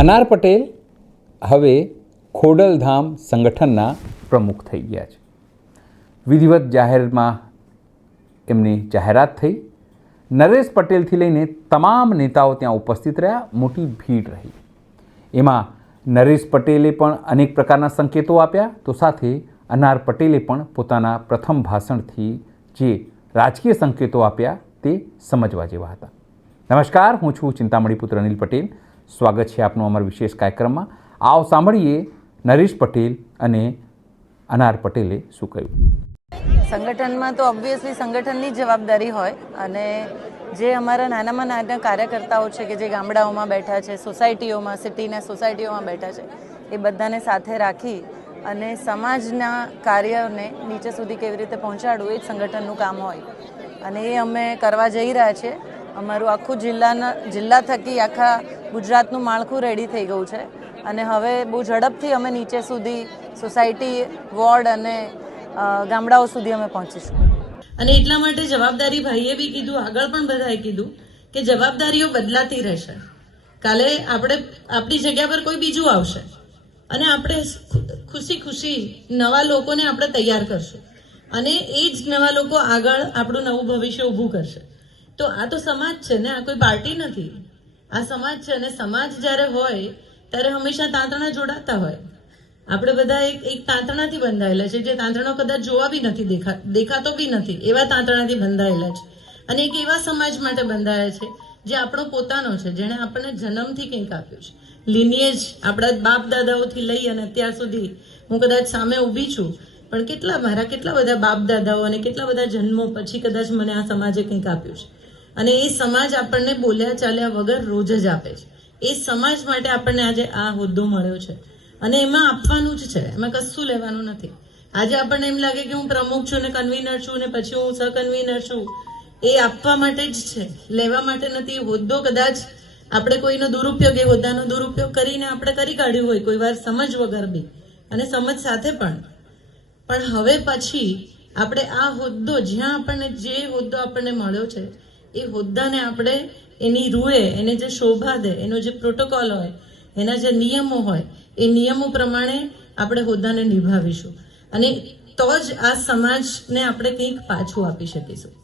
અનાર પટેલ હવે ખોડલધામ સંગઠનના પ્રમુખ થઈ ગયા છે. વિધિવત જાહેરમાં એમની જાહેરાત થઈ. નરેશ પટેલથી લઈને તમામ નેતાઓ ત્યાં ઉપસ્થિત રહ્યા. મોટી ભીડ રહી. એમાં નરેશ પટેલે પણ અનેક પ્રકારના સંકેતો આપ્યા, તો સાથે અનાર પટેલે પણ પોતાના પ્રથમ ભાષણથી જે રાજકીય સંકેતો આપ્યા તે સમજવા જેવા હતા. નમસ્કાર, હું છું ચિંતામણી પુત્ર અનિલ પટેલ. સ્વાગત છે આપનું અમારા વિશેષ કાર્યક્રમમાં. આવો સાંભળીએ નરેશ પટેલ અને અનાર પટેલે શું કહ્યું. સંગઠનમાં તો ઓબ્વિયસલી સંગઠનની જવાબદારી હોય, અને જે અમારા નાનામાં નાના કાર્યકર્તાઓ છે કે જે ગામડાઓમાં બેઠા છે, સોસાયટીઓમાં, સિટીના સોસાયટીઓમાં બેઠા છે, એ બધાને સાથે રાખી અને સમાજના કાર્યોને નીચે સુધી કેવી રીતે પહોંચાડવું એ જ સંગઠનનું કામ હોય, અને એ અમે કરવા જઈ રહ્યા છીએ. અમારું આખું જિલ્લા થકી આખા ગુજરાતનું માળખું રેડી થઈ ગયું છે, અને હવે બહુ ઝડપથી અમે નીચે સુધી સોસાયટી, વોર્ડ અને ગામડાઓ સુધી અમે પહોંચીશું. અને એટલા માટે જવાબદારી ભાઈએ બી કીધું, આગળ પણ બધાએ કીધું કે જવાબદારીઓ બદલાતી રહેશે. કાલે આપણી જગ્યા પર કોઈ બીજું આવશે અને આપણે ખુશી ખુશી નવા લોકોને આપણે તૈયાર કરશું, અને એ જ નવા લોકો આગળ આપણું નવું ભવિષ્ય ઊભું કરશે. તો આ તો સમાજ છે ને, આ કોઈ પાર્ટી નથી, આ સમાજ છે. અને સમાજ જ્યારે હોય ત્યારે હંમેશા તાંતણા જોડાતા હોય. આપણે બધા એક તાંતણાથી બંધાયેલા છે, જે તાંતણો કદાચ જોવા બી નથી દેખાતો બી નથી, એવા તાંતણાથી બંધાયેલા છે. અને એક એવા સમાજ માટે બંધાયા છે જે આપણો પોતાનો છે, જેણે આપણને જન્મથી કંઈક આપ્યું છે. લિનિયેજ આપણા બાપ દાદાઓથી લઈ અને અત્યાર સુધી હું કદાચ સામે ઊભી છું, પણ મારા કેટલા બધા બાપ દાદાઓ અને કેટલા બધા જન્મો પછી કદાચ મને આ સમાજે કંઈક આપ્યું છે. અને એ સમાજ આપણને બોલ્યા ચાલ્યા વગર રોજ જ આપે છે. એ સમાજ માટે આપણને આજે આ હોદ્દો મળ્યો છે, અને એમાં આપવાનું જ છે, એમાં કશું લેવાનું નથી. આજે આપણને એમ લાગે કે હું પ્રમુખ છું ને કન્વીનર છું ને પછી હું સહકન્વીનર છું, એ આપવા માટે જ છે, લેવા માટે નથી. હોદ્દો કદાચ આપણે કોઈનો દુરુપયોગ, એ હોદ્દાનો દુરુપયોગ કરીને આપણે કરી કાઢ્યું હોય કોઈ વાર સમજ વગર બી, અને સમજ સાથે પણ હવે પછી આપણે આ હોદ્દો, જ્યાં આપણને જે હોદ્દો આપણને મળ્યો છે, એ હોદ્દાને આપણે એની રૂએ, એને જે શોભા દે, એનો જે પ્રોટોકોલ હોય, એના જે નિયમો હોય, એ નિયમો પ્રમાણે આપણે હોદ્દાને નિભાવીશું, અને તો જ આ સમાજને આપણે કંઈક પાછું આપી શકીશું.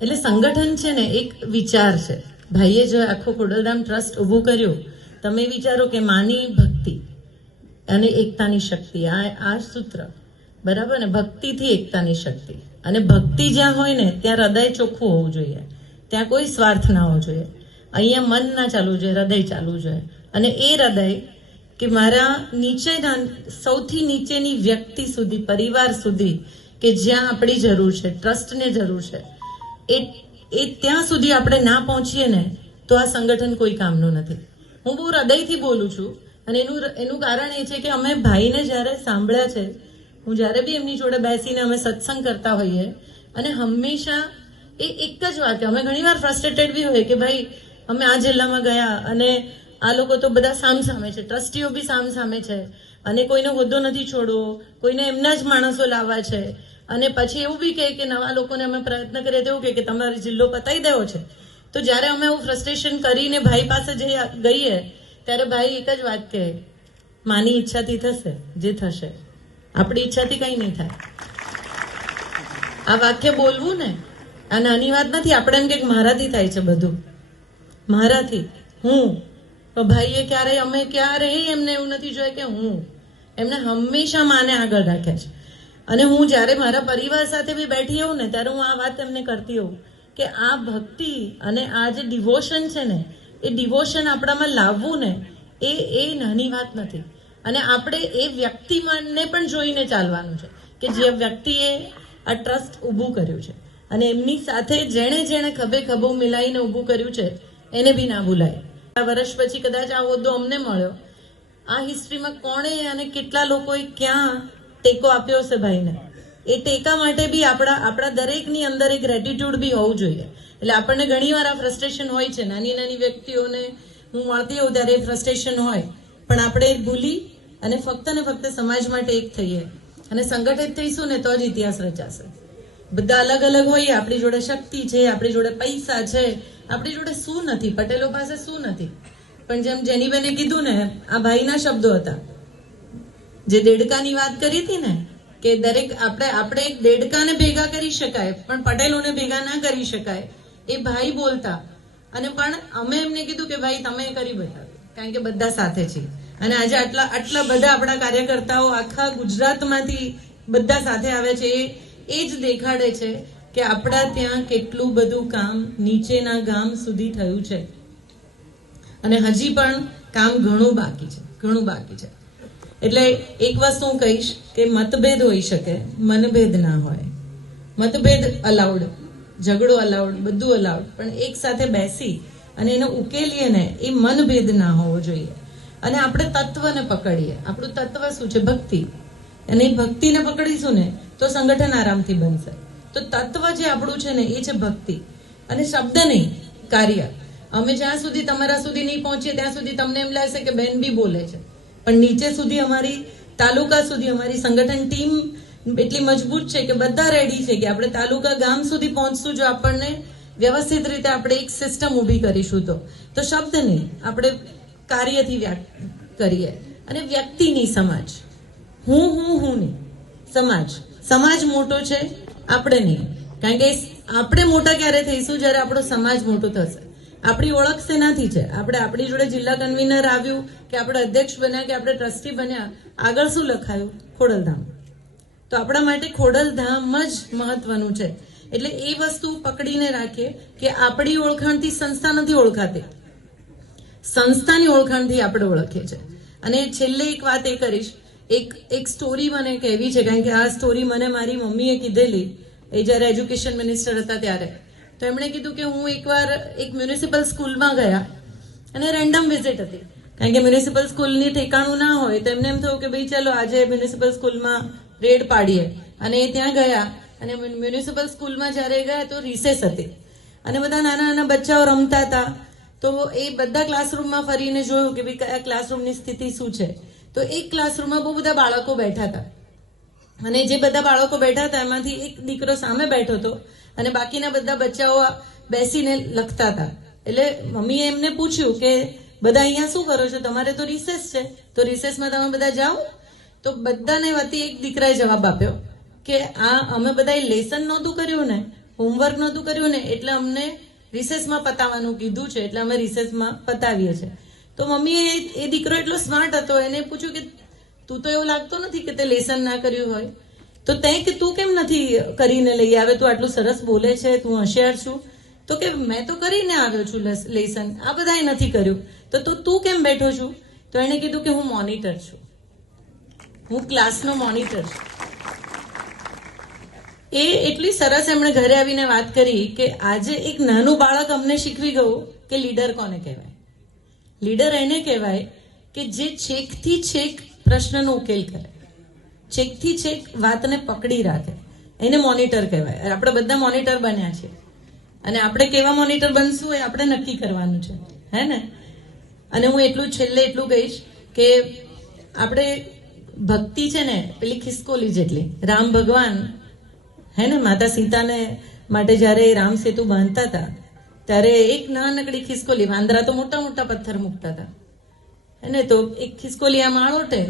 એટલે સંગઠન છે ને એક વિચાર છે. ભાઈએ જો આખો ખોડલધામ ટ્રસ્ટ ઊભું કર્યું, તમે વિચારો કે માની ભક્તિ અને એકતાની શક્તિ, આ સૂત્ર બરાબર ને, ભક્તિથી એકતાની શક્તિ. અને ભક્તિ જ્યાં હોય ને ત્યાં હૃદય ચોખ્ખું હોવું જોઈએ, ત્યાં કોઈ સ્વાર્થ ના હોવો જોઈએ. અહીંયા મન ના ચાલવું જોઈએ, હૃદય ચાલવું જોઈએ. અને એ હૃદય કે મારા નીચેના, સૌથી નીચેની વ્યક્તિ સુધી, પરિવાર સુધી, કે જ્યાં આપણી જરૂર છે, ટ્રસ્ટને જરૂર છે, એ ત્યાં સુધી આપણે ના પહોંચીએ ને તો આ સંગઠન કોઈ કામનું નથી. હું બહુ હૃદયથી બોલું છું, અને એનું કારણ એ છે કે અમે ભાઈને જ્યારે સાંભળ્યા છે, હું જ્યારે બી એમની જોડે બેસીને અમે સત્સંગ કરતા હોઈએ, અને હંમેશા એ એક જ વાત, અમે ઘણીવાર ફ્રસ્ટ્રેટેડ બી હોય કે ભાઈ અમે આ જિલ્લામાં ગયા અને આ લોકો તો બધા સામસામે છે, ટ્રસ્ટીઓ બી સામસામે છે, અને કોઈનો હોદ્દો નથી છોડવો, કોઈને એમના જ માણસો લાવવા છે, અને પછી એવું બી કહે કે નવા લોકોને અમે પ્રયત્ન કરીએ તો એવું કે તમારે જિલ્લો પતાવી દેવો છે. તો જ્યારે અમે એવું ફ્રસ્ટ્રેશન કરીને ભાઈ પાસે ગઈએ ત્યારે ભાઈ એક જ વાત કહે, માની ઈચ્છાથી થશે જે થશે, આપણી ઈચ્છાથી કંઈ નહીં થાય. આ વાક્ય બોલવું ને આ નાની વાત નથી. આપણે એમ કે મારાથી થાય છે બધું, મારાથી, હું. તો ભાઈએ અમે ક્યારેય એમને એવું નથી જોયું કે હું, એમને હંમેશા માને આગળ રાખ્યા છે. અને હું જ્યારે મારા પરિવાર સાથે બી બેઠી હોઉં ને ત્યારે હું આ વાત એમને કરતી હોઉં કે આ ભક્તિ અને આ જે ડિવોશન છે ને, એ ડિવોશન આપણામાં લાવવું ને એ નાની વાત નથી. અને આપણે એ વ્યક્તિને પણ જોઈને ચાલવાનું છે કે જે વ્યક્તિએ આ ટ્રસ્ટ ઊભું કર્યું છે, અને એમની સાથે જેણે ખભે ખભો મિલાઈને ઊભું કર્યું છે એને બી ના ભૂલાય. વર્ષ પછી કદાચ આ હોદ્દો અમને મળ્યો, આ હિસ્ટ્રીમાં કોણે અને કેટલા લોકોએ ક્યાં ટેકો આપ્યો છે ભાઈને, એ ટેકા માટે બી આપણા દરેકની અંદર એક ગ્રેટિટ્યુડ બી હોવું જોઈએ. એટલે આપણને ઘણીવાર આ ફ્રસ્ટ્રેશન હોય છે, નાની નાની વ્યક્તિઓને હું મળતી હોઉં ત્યારે ફ્રસ્ટ્રેશન હોય, પણ આપણે ભૂલી અને ફક્ત ને ફક્ત સમાજ માટે એક થઈએ અને સંગઠિત થઈશું ને તો જ ઇતિહાસ રચાશે. બધા અલગ અલગ હોઈએ, આપણી જોડે શક્તિ છે, આપણી જોડે પૈસા છે, આપણી જોડે શું નથી, પટેલો પાસે શું નથી, પણ જેમ જેનીબેને કીધું ને, આ ભાઈના શબ્દો હતા, જે દેડકાની વાત કરી હતી ને, કે દરેક આપણે એક દેડકાને ભેગા કરી શકાય પણ પટેલોને ભેગા ના કરી શકાય, એ ભાઈ બોલતા. અને પણ અમે એમને કીધું કે ભાઈ તમે કરી બતાવ્યું, કારણ કે બધા સાથે છે. અને આજે આટલા બધા આપણા કાર્યકર્તાઓ આખા ગુજરાતમાંથી બધા સાથે આવે છે. એ જ દેખાડે છે કે આપણા ત્યાં કેટલું બધું કામ નીચેના ગામ સુધી થયું છે. અને હજી પણ કામ ઘણું બાકી છે. એટલે એક વસ્તુ હું કહીશ કે મતભેદ હોઈ શકે, મનભેદ ના હોય. મતભેદ અલાઉડ, ઝઘડો અલાઉડ, બધું અલાઉડ, પણ એક સાથે બેસી અને એને ઉકેલીએ ને, એ મનભેદ ના હોવો જોઈએ. અને આપણે તત્વને પકડીએ. આપણું તત્વ શું છે? ભક્તિ. અને એ ભક્તિને પકડીશું ને તો સંગઠન આરામથી બનશે. તો તત્વ જે આપણું છે ને, એ છે ભક્તિ. અને શબ્દ નહીં, કાર્ય. અમે જ્યાં સુધી તમારા સુધી નહીં પહોંચીએ ત્યાં સુધી તમને એમ લાગશે કે બેન બી બોલે છે, પણ નીચે સુધી અમારી તાલુકા સુધી અમારી સંગઠન ટીમ એટલી મજબૂત છે કે બધા રેડી છે કે આપણે તાલુકા ગામ સુધી પહોંચશું. જો આપણને વ્યવસ્થિત રીતે આપણે એક સિસ્ટમ ઊભી કરીશું તો શબ્દ નહીં, આપણે કાર્યથી કરીએ. અને વ્યક્તિની સમાજ, હું નહીં, સમાજ મોટો છે, આપણે નહીં. કારણ કે આપણે મોટા ક્યારે થઈશું? જ્યારે આપણો સમાજ મોટો થશે. આપણી ઓળખ શેનાથી છે? આપણી જોડે જિલ્લા કન્વીનર આવ્યું કે આપણે અધ્યક્ષ બન્યા કે આપણે ટ્રસ્ટી બન્યા, આગળ શું લખાયું? ખોડલધામ. તો આપણા માટે ખોડલધામ જ મહત્વનું છે. એટલે એ વસ્તુ પકડીને રાખીએ કે આપણી ઓળખાણથી સંસ્થા નથી ઓળખાતી, સંસ્થાની ઓળખાણથી આપણે ઓળખીએ છીએ. અને છેલ્લે એક વાત એ કરીશ, એક સ્ટોરી મને કહેવી છે, કારણ કે આ સ્ટોરી મને મારી મમ્મીએ કીધેલી, એ જ્યારે એજ્યુકેશન મિનિસ્ટર હતા ત્યારે. તો એમણે કીધું કે હું એકવાર એક મ્યુનિસિપલ સ્કૂલમાં ગયા અને રેન્ડમ વિઝિટ હતી, કારણ કે મ્યુનિસિપલ સ્કૂલની ઠેકાણું ના હોય તો એમને એમ થયું કે ભાઈ ચાલો આજે મ્યુનિસિપલ સ્કૂલમાં રેડ પાડીએ. અને એ ત્યાં ગયા અને મ્યુનિસિપલ સ્કૂલમાં જ્યારે ગયા તો રિસેસ હતી અને બધા નાના બચ્ચાઓ રમતા હતા. તો એ બધા ક્લાસરૂમમાં ફરીને જોયું કે ભાઈ કયા ક્લાસરૂમની સ્થિતિ શું છે. તો એક ક્લાસરૂમમાં બહુ બધા બાળકો બેઠા હતા અને જે બધા બાળકો બેઠા હતા એમાંથી એક દીકરો સામે બેઠો હતો અને બાકીના બધા બચ્ચાઓ બેસીને લખતા હતા. એટલે મમ્મીએ એમને પૂછ્યું કે બધા અહીંયા શું કરો છો? તમારે તો રિસેસ છે, તો રિસેસમાં તમે બધા જાઓ. તો બધાને વતી એક દીકરાએ જવાબ આપ્યો કે અમે બધાએ લેસન નહોતું કર્યું ને, હોમવર્ક નહોતું કર્યું ને, એટલે અમને રિસેસમાં પતાવવાનું કીધું છે, એટલે અમે રિસેસમાં પતાવીએ છીએ. તો મમ્મીએ એ દીકરો એટલો સ્માર્ટ હતો, એને પૂછ્યું કે તું તો એવું લાગતો નથી કે તે લેસન ના કર્યું હોય, તો તું કેમ નથી કરીને લઈ આવે? તું આટલું સરસ બોલે છે, તું હોશિયાર છું. તો કે મેં તો કરીને આવ્યો છું લેસન, આ બધાએ નથી કર્યું, તો તું કેમ બેઠો છું? તો એને કીધું કે હું મોનિટર છું, હું ક્લાસનો મોનિટર છું. એ એટલી સરસ એમણે ઘરે આવીને વાત કરી કે આજે એક નાનું બાળક અમને શીખવી ગયું કે લીડર કોને કહેવાય. લીડર એને કહેવાય કે જે છેકથી છેક પ્રશ્નનો ઉકેલ કરે, છેકથી છેક વાતને પકડી રાખે, એને મોનિટર કહેવાય. આપણે બધા મોનિટર બન્યા છીએ અને આપણે કેવા મોનિટર બનશું એ આપણે નક્કી કરવાનું છે, હે ને? અને હું છેલ્લે એટલું કહીશ કે આપણે ભક્તિ છે ને પેલી ખિસકોલી જેટલી. રામ ભગવાન હે ને માતા સીતાને માટે જ્યારે રામ સેતુ બાંધતા હતા ત્યારે એક નાનકડી ખિસકોલી, વાંદરા તો મોટા મોટા પથ્થર મૂકતા હતા, એને તો એક ખિસકોલી આમ આળોટે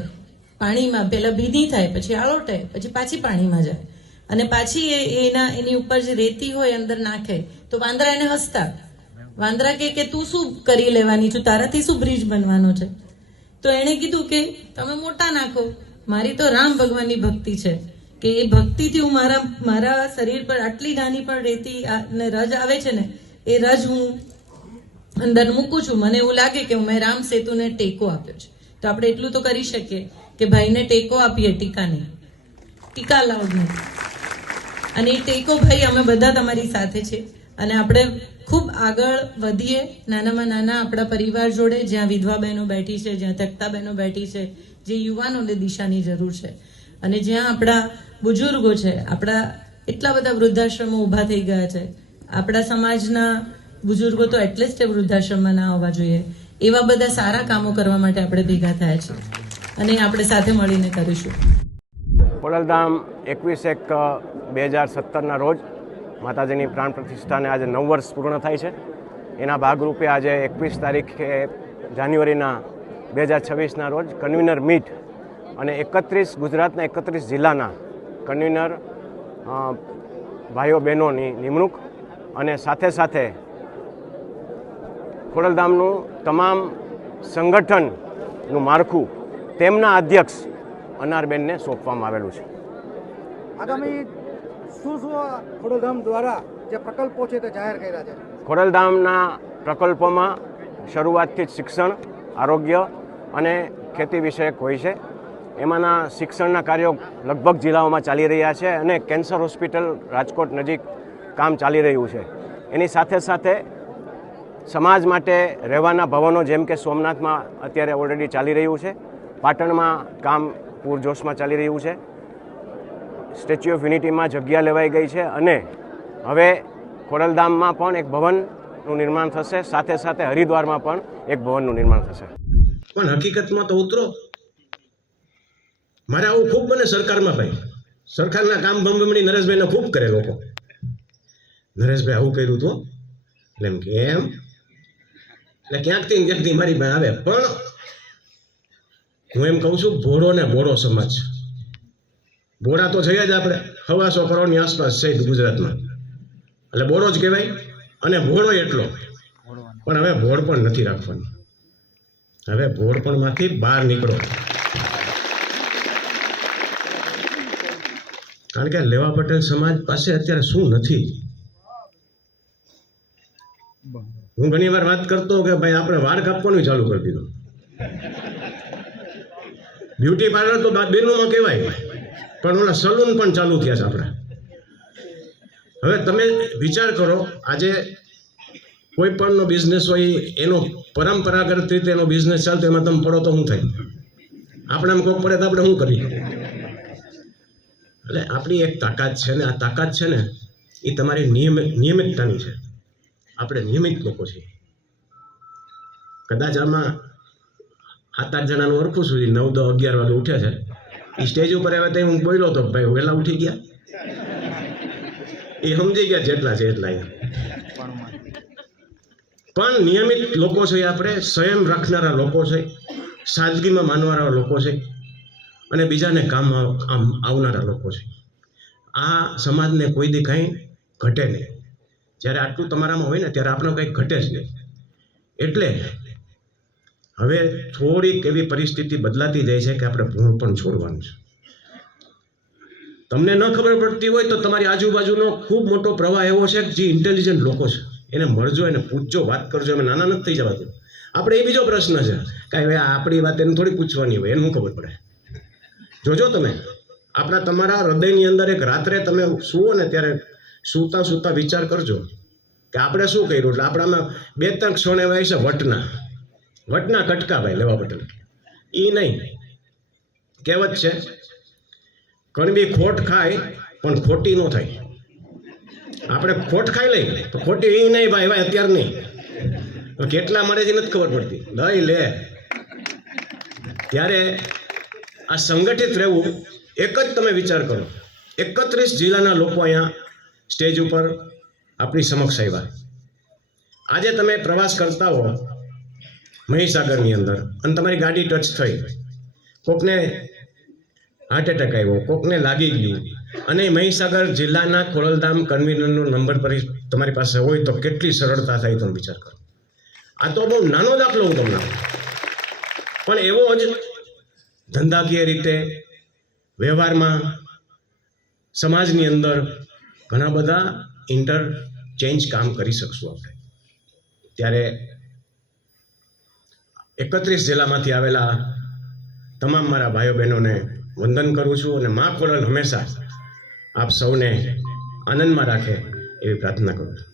પાણીમાં, પેલા ભીની થાય, પછી આળોટે, પછી પાછી પાણીમાં જાય અને પાછી એની ઉપર જે રેતી હોય અંદર નાખે. તો વાંદરા એને હસતા. વાંદરા કે તું શું કરી લેવાની છું, તારાથી શું બ્રિજ બનવાનો છે? તો એણે કીધું કે તમે મોટા નાખો, મારી તો રામ ભગવાનની ભક્તિ છે કે એ ભક્તિથી હું મારા શરીર પર આટલી નાની પણ રેતી ને રજ આવે છે ને, એ રજ હું અંદર મૂકું છું. મને એવું લાગે કે મેં રામ સેતુને ટેકો આપ્યો છે. તો આપણે એટલું તો કરી શકીએ કે ભાઈને ટેકો આપીએ, ટીકા નહીં, ટીકા લાઉડ નહીં. અને એ ટેકો ભાઈ અમે બધા તમારી સાથે છે અને આપણે ખૂબ આગળ વધીએ, નાનામાં નાના આપણા પરિવાર જોડે, જ્યાં વિધવા બહેનો બેઠી છે, જ્યાં તકતા બહેનો બેઠી છે, જે યુવાનોને દિશાની જરૂર છે અને જ્યાં આપણા બુજુર્ગો છે, આપણા એટલા બધા વૃદ્ધાશ્રમો ઊભા થઈ ગયા છે. આપણા સમાજના બુજુર્ગો તો એટલીસ્ટ વૃદ્ધાશ્રમમાં ના હોવા જોઈએ. એવા બધા સારા કામો કરવા માટે આપણે ભેગા થયા છીએ અને આપણે સાથે મળીને કરીશું. ખોડલધામ 21/1/2017 રોજ માતાજીની પ્રાણ પ્રતિષ્ઠાને આજે 9 વર્ષ પૂર્ણ થાય છે. એના ભાગરૂપે આજે 21 તારીખે જાન્યુઆરીના 2026ના રોજ કન્વીનર મીટ અને 31 ગુજરાતના 31 જિલ્લાના કન્વીનર ભાઈઓ બહેનોની નિમણૂક અને સાથે સાથે ખોડલધામનું તમામ સંગઠનનું માળખું તેમના અધ્યક્ષ અનારબેનને સોંપવામાં આવેલું છે. આગામી શું ખોડલધામ દ્વારા જે પ્રકલ્પો છે તે જાહેર કર્યા છે? ખોડલધામના પ્રકલ્પોમાં શરૂઆતથી જ શિક્ષણ, આરોગ્ય અને ખેતી વિષયક હોય છે. એમાંના શિક્ષણના કાર્યો લગભગ જિલ્લાઓમાં ચાલી રહ્યા છે અને કેન્સર હોસ્પિટલ રાજકોટ નજીક કામ ચાલી રહ્યું છે. એની સાથે સાથે સમાજ માટે રહેવાના ભવનો જેમ કે સોમનાથમાં અત્યારે ઓલરેડી ચાલી રહ્યું છે, પાટણમાં કામ પૂરજોશમાં ચાલી રહ્યું છે, સ્ટેચ્યુ ઓફ યુનિટીમાં જગ્યા લેવાઈ ગઈ છે અને હવે ખોડલધામમાં પણ એક ભવનનું નિર્માણ થશે, સાથે સાથે હરિદ્વારમાં પણ એક ભવનનું નિર્માણ થશે. પણ હકીકતમાં તો ઉતરો. મારે આવું ખૂબ બને સરકારમાં ભાઈ. સરકારના કામ બમબમણી નરેશભાઈને ખૂબ કરે લોકો. નરેશભાઈ આવું કર્યું હતું એટલે એમ કે એમ એટલે ક્યાંકથી મારી પાસે આવે. પણ હું એમ કહું છું, ભોળો ને બોડો સમાજ, બોડા તો છે જ આપણે 125 કરોડની આસપાસ છે ગુજરાતમાં, એટલે બોડો જ કહેવાય અને ભોળો એટલો. પણ હવે ભોળ પણ નથી રાખવાની. હવે ભોળપણમાંથી બહાર નીકળો. કારણ કે લેવા પટેલ સમાજ પાસે અત્યારે શું નથી. હું ઘણી વાર વાત કરતો કે ભાઈ આપણે વાળ કાપવાનું ચાલુ કરી દીધું. બ્યુટી પાર્લર તો બેનોમાં કહેવાય, પણ ઓલા સલૂન પણ ચાલુ થયા છે આપણા. હવે તમે વિચાર કરો, આજે કોઈ પણનો બિઝનેસ હોય એનો પરંપરાગત રીતે એનો બિઝનેસ ચાલતો, એમાં તમે પડો તો શું થાય? આપણે આમ કોક પડે તો આપણે શું કરીએ? એટલે આપણી એક તાકાત છે ને, આ તાકાત છે ને એ તમારી નિયમિતતાની છે. આપણે નિયમિત લોકો છીએ. કદાચ આમાં 7-8 જણાનું ઓળખું છું, 9, 10, 11 વાગે ઉઠે છે. એ સ્ટેજ ઉપર આવ્યા તો હું બોલ્યો તો ભાઈ વહેલા ઉઠી ગયા, એ સમજી ગયા જેટલા છે એટલા. પણ નિયમિત લોકો છે આપણે, સંયમ રાખનારા લોકો છે, સાદગીમાં માનવાના લોકો છે અને બીજાને કામ આવનારા લોકો છે. આ સમાજને કોઈ દી કાંઈ ઘટે નહીં. જ્યારે આટલું તમારામાં હોય ને ત્યારે આપણે કંઈક ઘટે જ નહીં. એટલે હવે થોડીક એવી પરિસ્થિતિ બદલાતી જાય છે કે આપણે ભૂણ પણ છોડવાનું છે. તમને ન ખબર પડતી હોય તો તમારી આજુબાજુનો ખૂબ મોટો પ્રવાહ એવો છે કે જે ઇન્ટેલિજન્ટ લોકો છે એને મળજો, એને પૂછજો, વાત કરજો. અમે નાના નથી થઈ જવા દો. આપણે એ બીજો પ્રશ્ન છે કાંઈ આપણી વાત એને થોડી પૂછવાની હોય, એનું ખબર પડે. જોજો તમે તમારા હૃદયની અંદર એક રાત્રે તમે સુવો ને ત્યારે સૂતા વિચાર કરજો કે આપણે શું કર્યું. એટલે આપણામાં 2-3 ક્ષણ એવા છે વટના કટકા ભાઈ લેવા પટેલ. એ નહીં, કહેવત છે કણબી ખોટ ખાય પણ ખોટી ન થાય. આપણે ખોટ ખાઈ લઈ તો ખોટી એ નહીં ભાઈ અત્યારે નહીં. કેટલા મળે છે નથી ખબર પડતી, લઈ લે. ત્યારે આ સંગઠિત રહેવું, એક જ તમે વિચાર કરો, 31 જિલ્લાના લોકો અહીંયા સ્ટેજ ઉપર આપણી સમક્ષ આવ્યા. આજે તમે પ્રવાસ કરતા હો મહીસાગરની અંદર અને તમારી ગાડી ટચ થઈ, કોકને હાર્ટ એટેક આવ્યો, કોકને લાગી ગયું, અને મહીસાગર જિલ્લાના ખોડલધામ કન્વીનરનો નંબર પર તમારી પાસે હોય તો કેટલી સરળતા થાય તમે વિચાર કરો. આ તો બહુ નાનો દાખલો હું તમને આપું, પણ એવો જ ધંધાકીય રીતે વ્યવહારમાં સમાજની અંદર ઘણા બધા ઇન્ટરચેન્જ કામ કરી શકશું આપણે. ત્યારે 31 જિલ્લામાંથી આવેલા તમામ મારા ભાઈઓ બહેનોને વંદન કરું છું અને મા ખોડલ હંમેશા આપ સૌને આનંદમાં રાખે એવી પ્રાર્થના કરું છું.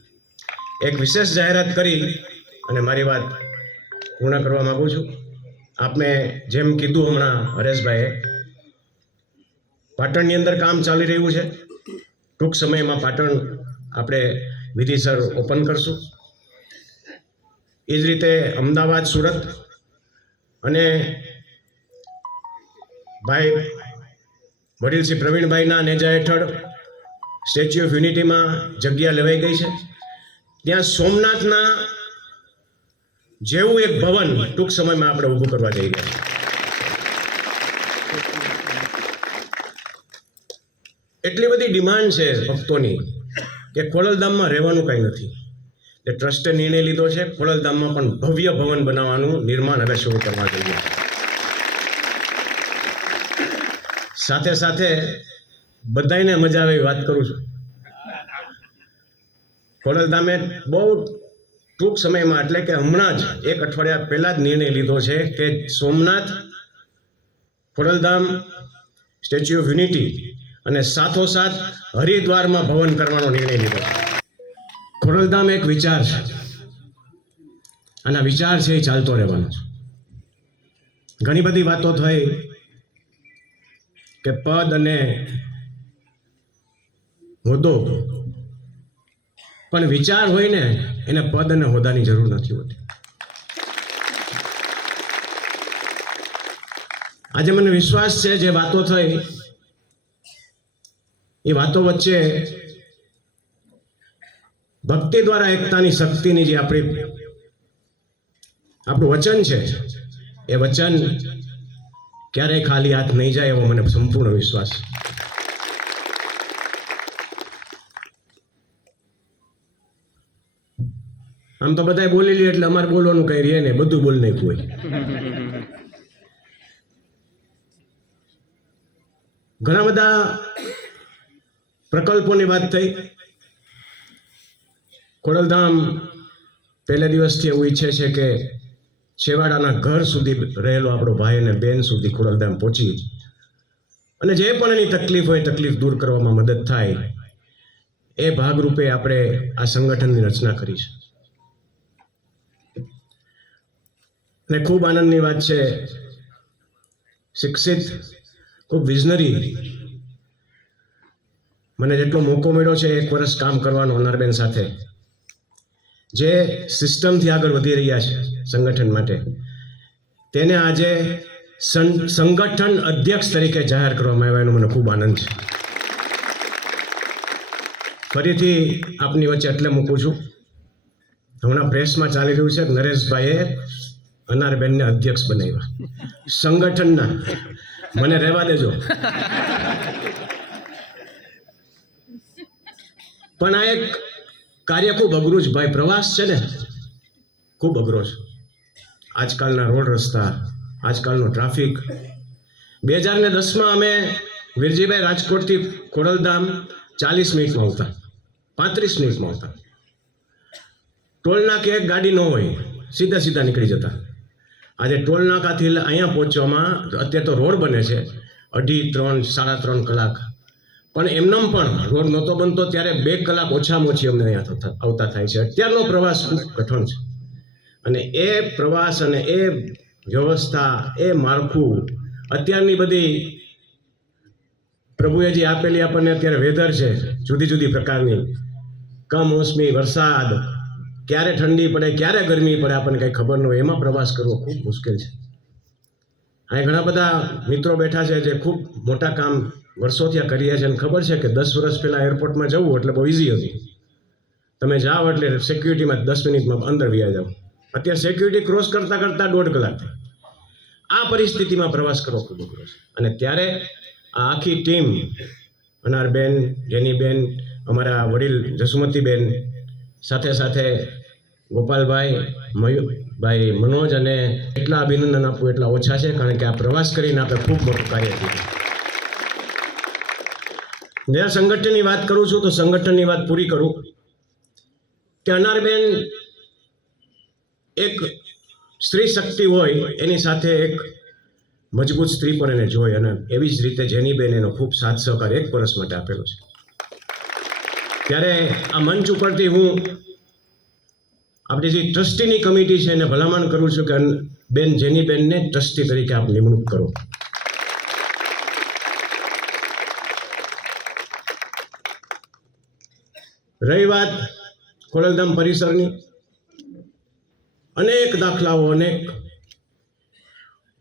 એક વિશેષ જાહેરાત કરી અને મારી વાત પૂર્ણ કરવા માગું છું. આપને જેમ કીધું હમણાં હરેશભાઈએ, પાટણની અંદર કામ ચાલી રહ્યું છે. ટૂંક સમયમાં પાટણ આપણે વિધિસર ઓપન કરશું. એ જ રીતે અમદાવાદ, સુરત અને ભાઈ વડીલ શ્રી પ્રવીણભાઈના નેજા હેઠળ સ્ટેચ્યુ ઓફ યુનિટીમાં જગ્યા લેવાઈ ગઈ છે. ત્યાં સોમનાથના જેવું એક ભવન ટૂંક સમયમાં આપણે ઊભું કરવા જઈ રહ્યા છીએ. એટલી બધી ડિમાન્ડ છે ભક્તોની કે ખોડલધામમાં રહેવાનું કંઈ નથી. એ ટ્રસ્ટે નિર્ણય લીધો છે ખોડલધામમાં પણ ભવ્ય ભવન બનાવવાનું નિર્માણ હવે શરૂ કરવા જોઈએ. સાથે સાથે બધાને મજા આવે એવી વાત કરું છું. ખોડલધામે બહુ ટૂંક સમયમાં એટલે કે હમણાં જ 1 અઠવાડિયા પહેલા જ નિર્ણય લીધો છે કે Somnath, Khodaldham, statue of unity અને સાથોસાથ હરિદ્વારમાં ભવન કરવાનો નિર્ણય લીધો છે. ખોડલધામ એક વિચાર છે અને આ વિચાર છે એ ચાલતો રહેવાનો છે. ઘણી બધી વાતો થઈ કે પદ અને હોદ્દો, પણ વિચાર હોય ને એને પદ અને હોદ્દાની જરૂર નથી હોતી. આજે મને વિશ્વાસ છે જે વાતો થઈ એ વાતો વચ્ચે ભક્તિ દ્વારા એકતાની શક્તિની જે આપણું વચન છે એ વચન ક્યારેય ખાલી હાથ નહીં જાય એવો મને સંપૂર્ણ વિશ્વાસ છે. આમ તો બધાય બોલી લે એટલે અમારે બોલવાનું કઈ રહે ને, બધું બોલ નાખ્યું હોય. ઘણા બધા પ્રકલ્પોની વાત થઈ. ખોડલધામ પહેલા દિવસથી એવું ઈચ્છે છે કે છેવાડાના ઘર સુધી રહેલો આપણો ભાઈ અને બેન સુધી ખોડલધામ પહોંચી અને જે પણ એની તકલીફ હોય તકલીફ દૂર કરવામાં મદદ થાય એ ભાગરૂપે આપણે આ સંગઠનની રચના કરી છે. અને ખૂબ આનંદની વાત છે, શિક્ષિત, ખૂબ વિઝનરી, મને જેટલો મોકો મળ્યો છે 1 વર્ષ કામ કરવાનો અનારબેન સાથે, જે સિસ્ટમથી આગળ વધી રહ્યા છે સંગઠન માટે, તેને આજે સંગઠન અધ્યક્ષ તરીકે જાહેર કરવામાં આવ્યા એનો મને ખૂબ આનંદ છે. ફરીથી આપની વચ્ચે એટલે મૂકું છું, હમણાં પ્રેસમાં ચાલી રહ્યું છે નરેશભાઈએ અનારબેનને અધ્યક્ષ બનાવ્યા સંગઠનના. મને રહેવા દેજો. પણ આ એક કાર્ય ખૂબ અઘરું છે ભાઈ. પ્રવાસ છે ને ખૂબ અઘરો છે. આજકાલના રોડ રસ્તા, આજકાલનો ટ્રાફિક. 2010માં અમે વીરજીભાઈ રાજકોટથી ખોડલધામ 40 મિનિટમાં આવતા, 35 મિનિટમાં આવતા. ટોલ નાકે એક ગાડી ન હોય, સીધા નીકળી જતા. આજે ટોલ નાકાથી અહીંયા પહોંચવામાં અત્યારે તો રોડ બને છે 2.5, 3, 3.5 કલાક, પણ એમનેમ પણ રોડ નહોતો બનતો ત્યારે 2 કલાક ઓછામાં ઓછી અમને અહીંયા આવતા થાય છે. અત્યારનો પ્રવાસ ખૂબ કઠણ છે અને એ પ્રવાસ અને એ વ્યવસ્થા, એ માળખું, અત્યારની બધી પ્રભુએ જે આપેલી આપણને અત્યારે વેધર છે જુદી જુદી પ્રકારની, કમોસમી વરસાદ, ક્યારે ઠંડી પડે ક્યારે ગરમી પડે આપણને કંઈ ખબર ન હોય, એમાં પ્રવાસ કરવો ખૂબ મુશ્કેલ છે. અહીં ઘણા બધા મિત્રો બેઠા છે જે ખૂબ મોટા કામ વર્ષોથી આ કરીએ છીએ અને ખબર છે કે 10 વર્ષ પહેલાં એરપોર્ટમાં જવું એટલે બહુ ઇઝી હતી. તમે જાઓ એટલે સિક્યુરિટીમાં 10 મિનિટમાં અંદર વ્યા જાઓ. અત્યારે સિક્યુરિટી ક્રોસ કરતાં 1.5 કલાક થાય. આ પરિસ્થિતિમાં પ્રવાસ કરવો ખૂબ અઘરો છે અને ત્યારે આ આખી ટીમ, અનારબેન, જેનીબેન, અમારા વડીલ જસુમતીબેન, સાથે સાથે ગોપાલભાઈ, મયુરભાઈ, મનોજ, અને એટલા અભિનંદન આપવું એટલા ઓછા છે કારણ કે આ પ્રવાસ કરીને આપણે ખૂબ મોટું કાર્ય કર્યું. જ્યારે સંગઠનની વાત કરું છું તો સંગઠનની વાત પૂરી કરું કે અનારબેન એક સ્ત્રી શક્તિ હોય એની સાથે એક મજબૂત સ્ત્રી પણ એને જોઈ અને એવી જ રીતે જેનીબેન એનો ખૂબ સાથ સહકાર 1 વર્ષ માટે આપેલો છે. ત્યારે આ મંચ ઉપરથી હું આપણી જે ટ્રસ્ટીની કમિટી છે એને ભલામણ કરું છું કે બેન જેનીબેનને ટ્રસ્ટી તરીકે આપ નિમણૂક કરો. રહી વાત ખોડલધામ પરિસરની, અનેક દાખલાઓ, અનેક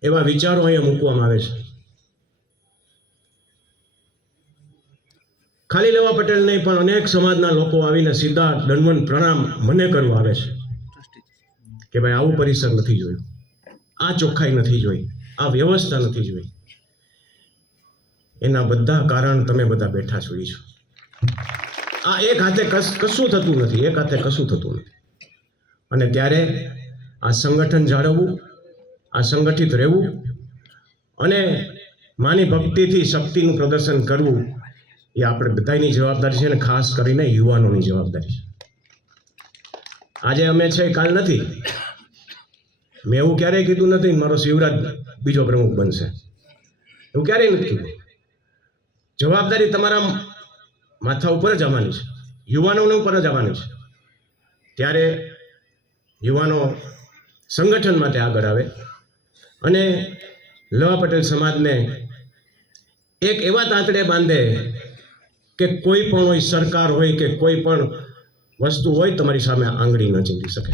એવા વિચારો અહીંયા મૂકવામાં આવે છે. ખાલી લેવા પટેલ નહીં પણ અનેક સમાજના લોકો આવીને સીધા દંડવત પ્રણામ મને કરવા આવે છે કે ભાઈ આવું પરિસર નથી જોયું, આ ચોખ્ખાઈ નથી જોઈ, આ વ્યવસ્થા નથી જોઈ. એના બધા કારણ તમે બધા બેઠા છો એ છો. આ એક હાથે કશું થતું નથી, એક હાથે કશું થતું નથી. અને ત્યારે આ સંગઠન જાળવવું, આ સંગઠિત રહેવું અને માની ભક્તિથી શક્તિનું પ્રદર્શન કરવું એ આપણે બધાની જવાબદારી છે, અને ખાસ કરીને યુવાનોની જવાબદારી છે. આજે અમે છે, કાલ નથી. મેં એવું ક્યારેય કીધું નથી મારો શિવરાજ બીજો પ્રમુખ બનશે, એવું ક્યારેય નથી કીધું. જવાબદારી તમારા માથા ઉપર જ આવવાની છે, યુવાનોને ઉપર જ આવવાની છે. ત્યારે યુવાનો સંગઠન માટે આગળ આવે અને લવા પટેલ સમાજને એક એવા તાંતડે બાંધે કે કોઈ પણ હોય, સરકાર હોય કે કોઈ પણ વસ્તુ હોય, તમારી સામે આંગળી ન ચીંધી શકે.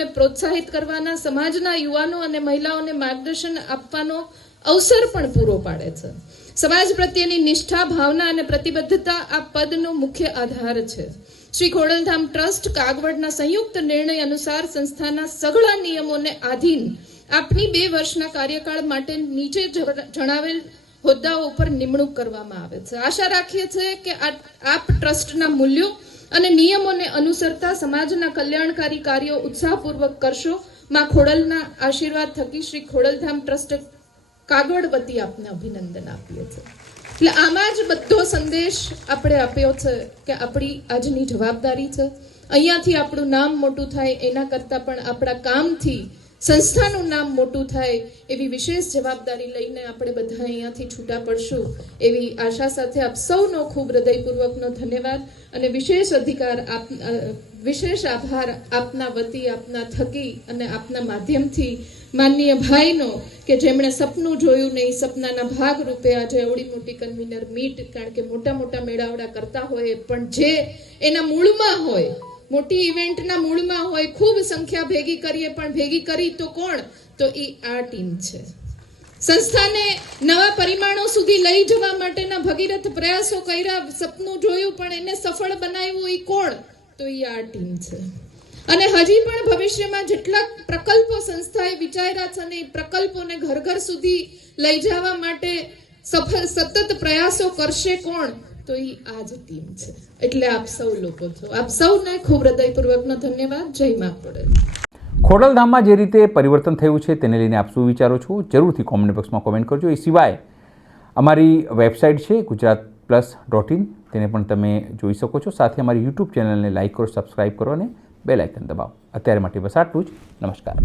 ને પ્રોત્સાહિત કરવાના, સમાજના યુવાનો અને મહિલાઓને માર્ગદર્શન આપવાનો અવસર પણ પૂરો પાડે છે. સમાજ પ્રત્યેની નિષ્ઠા, ભાવના અને પ્રતિબદ્ધતા આ પદનો મુખ્ય આધાર છે. શ્રી ખોડલધામ ટ્રસ્ટ કાગવડના સંયુક્ત નિર્ણય અનુસાર સંસ્થાના સઘળા નિયમોને આધીન આપની 2 વર્ષના કાર્યકાળ માટે નીચે જણાવેલ હોદ્દાઓ ઉપર નિમણૂક કરવામાં આવે છે. આશા રાખીએ છીએ કે આપ ટ્રસ્ટના મૂલ્યો અને નિયમોને અનુસરતા સમાજના કલ્યાણકારી કાર્યો ઉત્સાહપૂર્વક કરશો. માં ખોડલના આશીર્વાદ થકી શ્રી ખોડલધામ ટ્રસ્ટ કાગવડ વતી આપને અભિનંદન આપીએ છીએ. એટલે આમાં જ બધો સંદેશ આપણે આપ્યો છે કે આપણી આજની જવાબદારી છે. અહીંયાથી આપણું નામ મોટું થાય એના કરતાં પણ આપણા કામથી સંસ્થાનું નામ મોટું થાય એવી વિશેષ જવાબદારી લઈને આપણે બધા અહીંયાથી છૂટા પડશું એવી આશા સાથે આપ સૌનો ખૂબ હૃદયપૂર્વકનો ધન્યવાદ અને વિશેષ આભાર આપના વતી, આપના થકી અને આપના માધ્યમથી માનનીય ભાઈનો કે જેમણે સપનું જોયું નહીં, સપનાના ભાગ રૂપે આજે એવડી મોટી કન્વીનર મીટ, કારણ કે મોટા મોટા મેળાવડા કરતા હોય પણ જે એના મૂળમાં હોય, મોટી ઇવેન્ટના મૂળમાં હોય, ખૂબ સંખ્યા ભેગી કરીએ પણ ભેગી કરી તો કોણ? તો એ આ ટીમ છે. સંસ્થાને નવા પરિમાણો સુધી લઈ જવા માટેના ભગીરથ પ્રયાસો કર્યા, સપનું જોયું પણ એને સફળ બનાવ્યું એ કોણ? તો એ આ ટીમ છે. અને હજી પણ ભવિષ્યમાં જેટલા પ્રકલ્પો સંસ્થાએ વિચાર્યા છે અને એ પ્રકલ્પોને ઘર ઘર સુધી લઈ જવા માટે સતત પ્રયાસો કરશે કોણ? તો એ આ જ ટીમ છે. એટલે આપ સૌ લોકો છો. આપ સૌને ખૂબ હૃદયપૂર્વકનો ધન્યવાદ. જય મા ખોડલ. ખોડલધામમાં જે રીતે પરિવર્તન થયું છે તેને લઈને આપ શું વિચારો છો? જરૂરથી કોમેન્ટ બોક્સમાં કોમેન્ટ કરજો. એ સિવાય અમારી વેબસાઇટ છે gujaratplus.in, તેને પણ તમે જોઈ શકો છો. સાથે અમારી યુટ્યુબ ચેનલને લાઇક કરો, સબસ્ક્રાઇબ કરો અને બેલ આઇકન દબાવો. અત્યારે માટે બસ આટલું જ. નમસ્કાર.